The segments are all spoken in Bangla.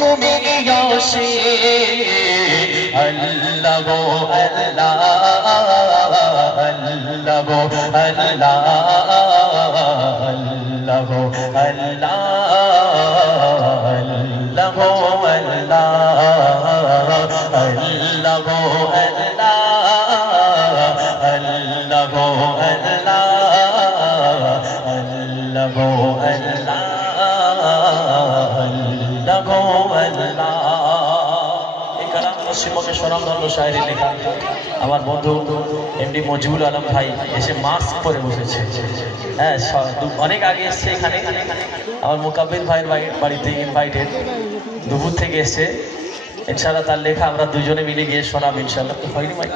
তুমি আসে আল্লাহ গো আল্লাহ আল্লাহ গো আল্লাহ আল্লাহ গো আল্লাহ আল্লাহ গো আল্লাহ আল্লাহ গো আল্লাহ আল্লাহ গো আল্লাহ আল্লাহ গো আল্লাহ আল্লাহ গো আল্লাহ। এই কালাম পশ্চিমবঙ্গের স্বনামধন্য শায়েরি লেখা আমার বন্ধু এমডি মজিবুল আলম ভাই এসে মাস্ক পরে বসেছে। হ্যাঁ, অনেক আগে এসছে এখানে। আমার মোকাব্বির ভাইয়ের বাড়িতে ইনভাইটেড, দুপুর থেকে এসছে। ইনশাআল্লাহ তার লেখা আমরা দুজনে মিলে গিয়ে শোনাব ইনশাআল্লাহ। হয়নি ভাই?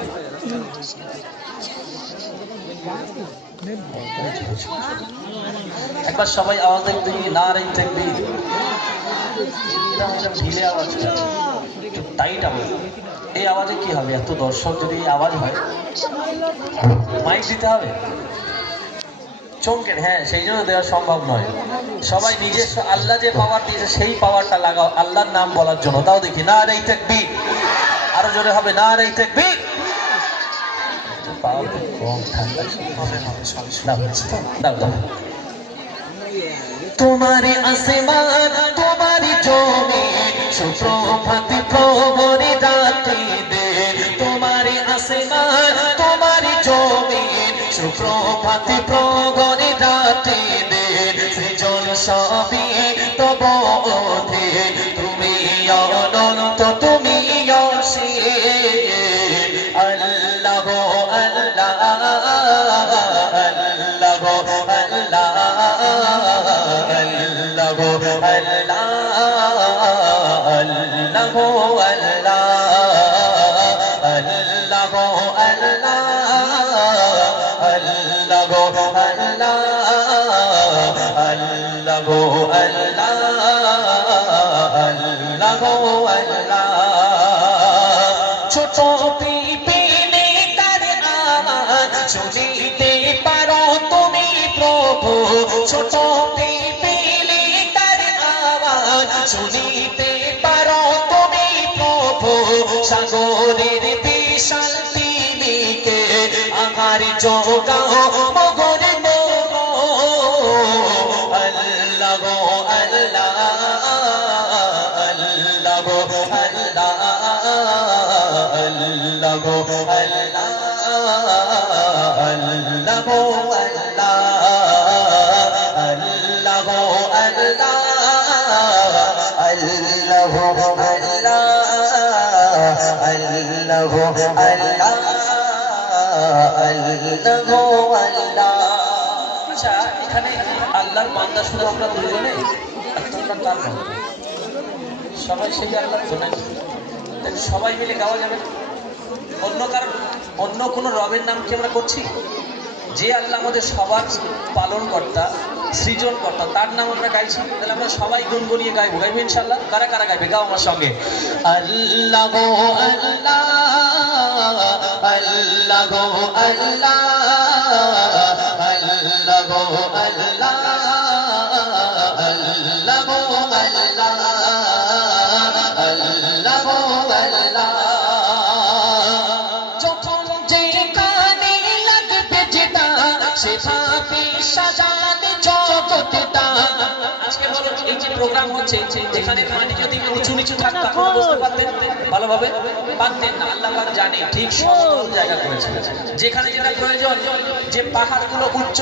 একবার সবাই আওয়াজ দেখবি, নারে তাকবীর। ঢিলে আওয়াজ, একটু টাইট আওয়াজ। এই আওয়াজে কি হবে? এত দর্শক যদি এই আওয়াজ হয়, মাইক দিতে হবে চমকে। হ্যাঁ, সেই জন্য দেওয়া সম্ভব নয়। সবাই নিজস্ব আল্লাহ যে পাওয়ার দিয়েছে সেই পাওয়ারটা লাগাও আল্লাহর নাম বলার জন্য। তাও দেখি নারে তাকবীর, আরো জোরে হবে নারে তাকবীর। তোমারে আসমান তোমারি জমিন সুপ্রভাত প্রহরী রাতে দে। তোমারে আসমান তোমারি জমিন সুপ্রভাত প্রহরী রাতে দে। সৃজন সবই তব ওঠে তুমি অনন্ত তুমি অসীম। আল্লাহ গো আল্লাহ আল্লাহ গো আল্লাহ আল্লাহ গো আল্লাহ আল্লাহ গো আল্লাহ আল্লাহ গো আল্লাহ আল্লাহ গো আল্লাহ আল্লাহ গো আল্লাহ আল্লাহ গো আল্লাহ। ছোট পিপিলি তার আওয়াজ শুনিতে পারো তুমি প্রভু। ছোট পিপিলি তার আওয়াজ শুনিতে পারো তুমি প্রভু। সাগরের বিশাল তিমিকে আহার যোগাও মগর মগো। আল্লাহ গো আল্লাহ আল্লাহ গো আল্লাহ আল্লাহ গো আল্লাহ আল্লাহ গো আল্লাহ আল্লাহ গো আল্লাহ আল্লাহ গো আল্লাহ আল্লাহ গো আল্লাহ আল্লাহ গো আল্লাহ। আচ্ছা, এখানে আল্লাহর বান্দা শুধু আমরা দুজনে, তোমরা কার বান্দা? সবাই সেই আল্লাহর জন্য সবাই মিলে গাওয়া যাবে। অন্য কোনো রবের নাম কি আমরা করছি? যে আল্লাহ আমাদের সবার পালন কর্তা, সৃজন কর্তা, তার নাম আমরা গাইছি। তাহলে আমরা সবাই গুনগুনিয়ে গাইবো ইনশাআল্লাহ। কারা কারা গাইবে? গাও আমার সঙ্গে। আল্লাহ গো আল্লাহ আল্লাহ গো আল্লাহ আল্লাহ গো আল্লাহ আল্লাহ গো আল্লাহ আল্লাহ গো আল্লাহ। যখন যে কানে লাগবে যেটা সেভাবে সাজাতে জগৎটা। আজকে বলো, এই যে প্রোগ্রাম হচ্ছে যেখানে মাটি যদি উঁচু নিচু থাকতো আপনারা বুঝতে পারতেন? ভালোভাবে পারতেন না। আল্লাহ পাক জানে ঠিক সমতল জায়গা করেছেন। যেখানে যেটা প্রয়োজন, যে পাহাড়গুলো উচ্চ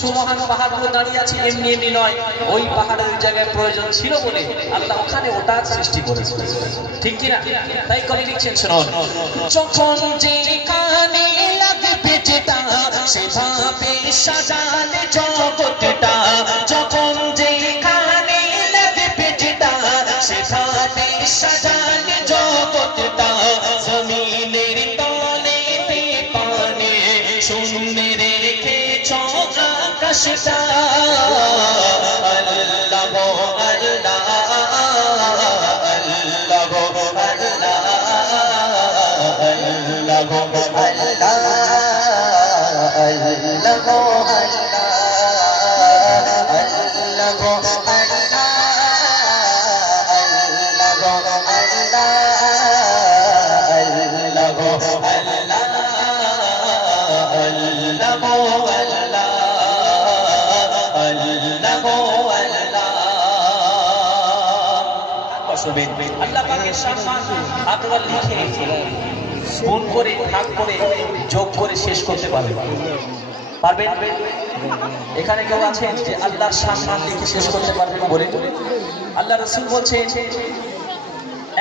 সুমহান পাহাড়গুলো দাঁড়িয়ে আছে এমনি এমনি নয়, ওই পাহাড়ের ওই জায়গায় প্রয়োজন ছিল বলে আল্লাহ ওখানে ওটা সৃষ্টি করেছে। ঠিক কিনা? তাই কবি লিখছেন শুনুন। যখন যে কানে লাগবে যেটা সেভাবে সাজালে জগৎটা। যখন যে কানে লাগবে যেটা সেভাবে সাজালে জগৎটা। জমিনের তলে পানে শূন্যে রেখেছ আকাশটা। আল্লাহ গো আল্লাহ আল্লাহ গো আল্লাহ আল্লাহ গো আল্লাহ আল্লাহ গো আল্লাহ শুনবেন। আল্লাহ পাকের সম্মান আপনারা লিখে গুণ করে ভাগ করে যোগ করে শেষ করতে পারবেন? এখানে কেউ আছেন যে আল্লাহর সম্মান লিখে শেষ করতে পারবেন বলে? আল্লাহ রাসূল বলছেন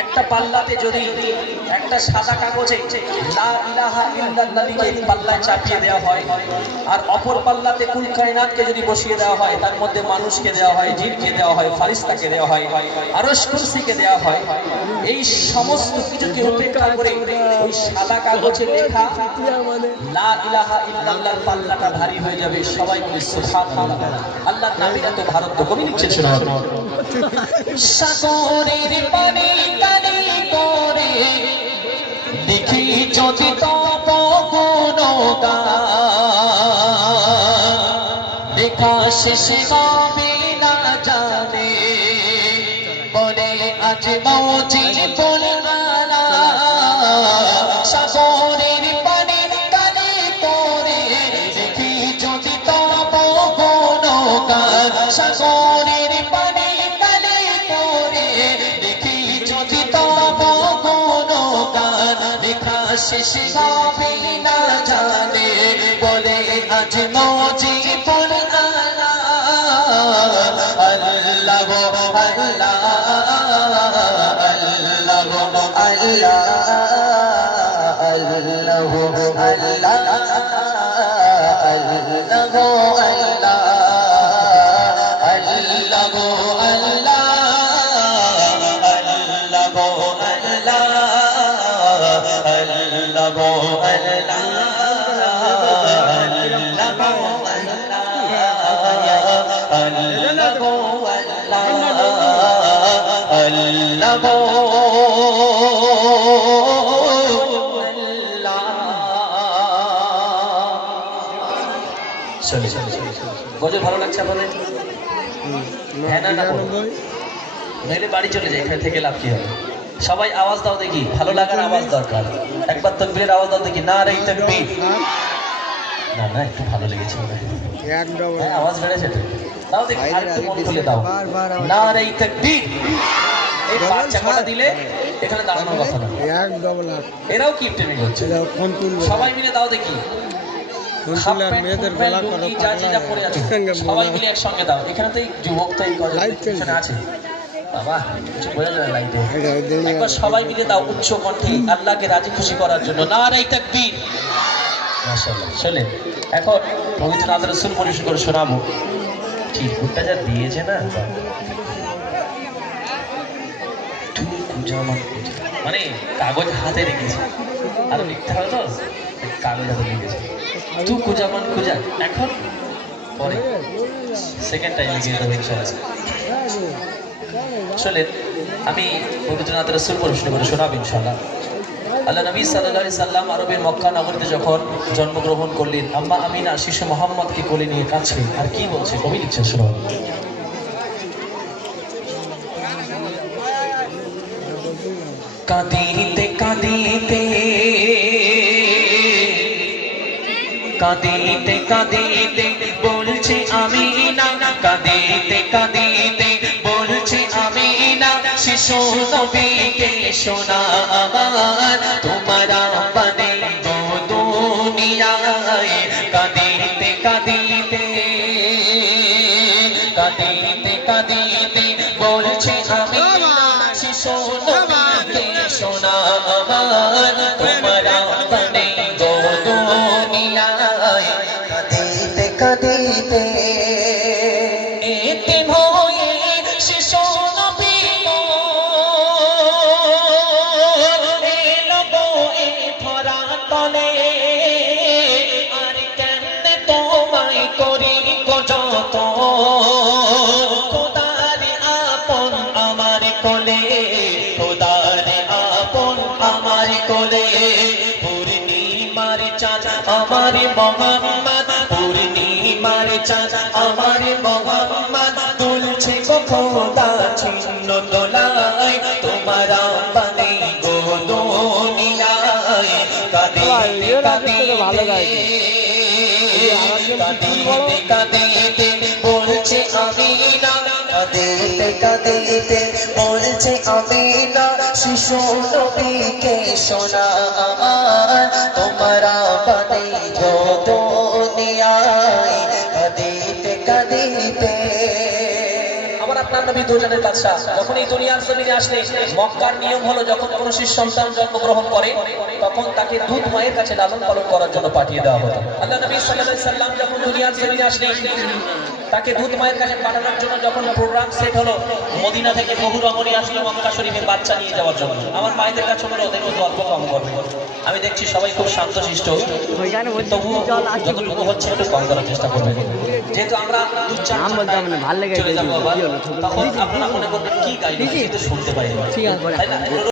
একটা পাল্লাতে যদি একটা সাদা কাগজে লা ইলাহা ইল্লাল্লাহ লিখে পাল্লায় চাপিয়ে দেওয়া হয়, আর অপর পাল্লাতে কুল কায়নাতকে যদি বসিয়ে দেওয়া হয়, তার মধ্যে মানুষকে দেওয়া হয়, জিনকে দেওয়া হয়, ফারিস্তাকে দেওয়া হয়, আরশ কুরসিকে দেওয়া হয়, এই সমস্ত কিছুকে উপেক্ষা করে ওই সাদা কাগজে লেখা লা ইলাহা ইল্লাল্লাহর পাল্লাটা ভারী হয়ে যাবে। সবাই বলে সুবহানাল্লাহ। আল্লাহর নামে এত ভারত কবি লিখছেন শোনা সাগরের পানি কালি করে লিখি যদি তব গুণগান লেখা শেষে হবে না জানে বলে আজ মৌজি বলবানা সাগরের পানি কালি করে লিখি যদি তব গুণগান সাগরের পানি শেষে হবে না জানে বলে আজ মজিবুল আলা আল্লাহ আল্লাহ আল্লাহ আল্লাহ গজল ভালো লাগছে আপনাদের? হ্যাঁ না নইলে বাড়ি চলে যায়, এখান থেকে লাভ কি হবে? সবাই আওয়াজ দাও দেখি, ভালো লাগার আওয়াজ দরকার। একবার তাকবীরের আওয়াজ দাও দেখি, নারে তাকবীর। না না একটু ভালো লেগেছে হ্যাঁ, আওয়াজ বেড়েছে তো দাও দেখি, আরেকটু মন খুলে দাও, নারে তাকবীর। এই পাঁচ চাকাটা দিলে এখানে দাঁড়ানোর কথা না। এরাও কি ট্রেনিং হচ্ছে, সবাই মিলে দাও দেখি। সবাই মিলে একসঙ্গে দাও। এখানে তো যুবক তো আছে বাবা, কিছু বোঝা যায় লাইটে। একবার সবাই মিলে দাও উচ্চ কণ্ঠে আল্লাহকে রাজি খুশি করার জন্য, নারে তাকবীর। মাশাআল্লাহ। শোনেন এখন পবিত্র নাত রাসূল পরিবেশন করে শোনাবো। ঠিক ভুট্টা যা দিয়েছে না, মানে কাগজ হাতে রেখেছে, আর লিখতে হবে তো কাগজ হাতে লিখেছে তু কুজামান খুঁজা। এখন পরে সেকেন্ড টাইম লিখে দেবো ইনশাআল্লাহ। চলেন আমি পবিত্র নাত রাসূল পরিবেশন করে শোনাবো ইনশাআল্লাহ। আল্লাহ নবী সাল্লাল্লাহু আলাইহি সাল্লাম আরবের মক্কা নগরীতে যখন জন্মগ্রহণ করলেন, আম্মা আমিনা শিশু মুহাম্মদকে কোলে নিয়ে কাছে আর কি বলছে কবি লিখছেন শোনাবো। কাঁদিতে কাঁদিতে কাঁদিতে কাঁদিতে বলছে আমিনা, কাঁদিতে কাঁদিতে বলছে আমিনা, শিশু নবীকে শোনা আমার তোমার পানে গো দুনিয়ায়। কাঁদিতে কাঁদিতে কাঁদিতে কাঁদিতে বলছে আমিনা, শিশু নবীকে শোনা আমার তোমার পানে গো দুনিয়ায়। কাঁদিতে কাঁদিতে এতে ভয়ে শিশু নবী এলো বয়ে ধরা তলে, আর কেমনে তোমায় করি গো যত খোদার আপন আমার কোলে, খোদার আপন আমার কোলে। পূর্ণিমার চাঁদ আমার মোহাম্মদ, পূর্ণিমার চাঁদ আমার মোহাম্মদ, দুলছে গো খোদা ছিন্ন দোলায় তোমার পানে গো দুনিয়ায়। কাঁদিতে কাঁদিতে বলছে আমিনা, কাঁদিতে কাঁদিতে বলছে আমিনা, শিশু নবীকে শোনায় তোমরা বানিও দুনিয়ায় কাঁদিতে কাঁদিতে। আমার আপনার নবী দুজনের বাদশা যখন এই দুনিয়ার জমিনে আসলে মক্কার নিয়ম হলো যখন কোনো শিশু সন্তান জন্মগ্রহণ করে তখন তাকে দুধ মায়ের কাছে লালন পালন করার জন্য পাঠিয়ে দেওয়া হতো। আল্লাহ নবী সাল্লাল্লাহু আলাইহি সাল্লাম যখন দুনিয়ার জমিনে আসলেন তাকে দুধ মায়ের কাছে পাঠানোর জন্য যখন প্রোগ্রাম সেট হলো মদিনা থেকে বহু রমণী আসলো মক্কা শরীফে বাচ্চা নিয়ে যাওয়ার জন্য। আমার মায়েদের কাছে হলো ওদের মধ্যে অল্প কম করবে, আমি দেখছি সবাই খুব শান্তশিষ্ট, তবু যতটুকু হচ্ছে একটু কম করার চেষ্টা করবে। যেহেতু আমরা চলে যাবো আবার, তখন আপনারা মনে করবেন কি গাইলো, শুনতে পাই, তাই না?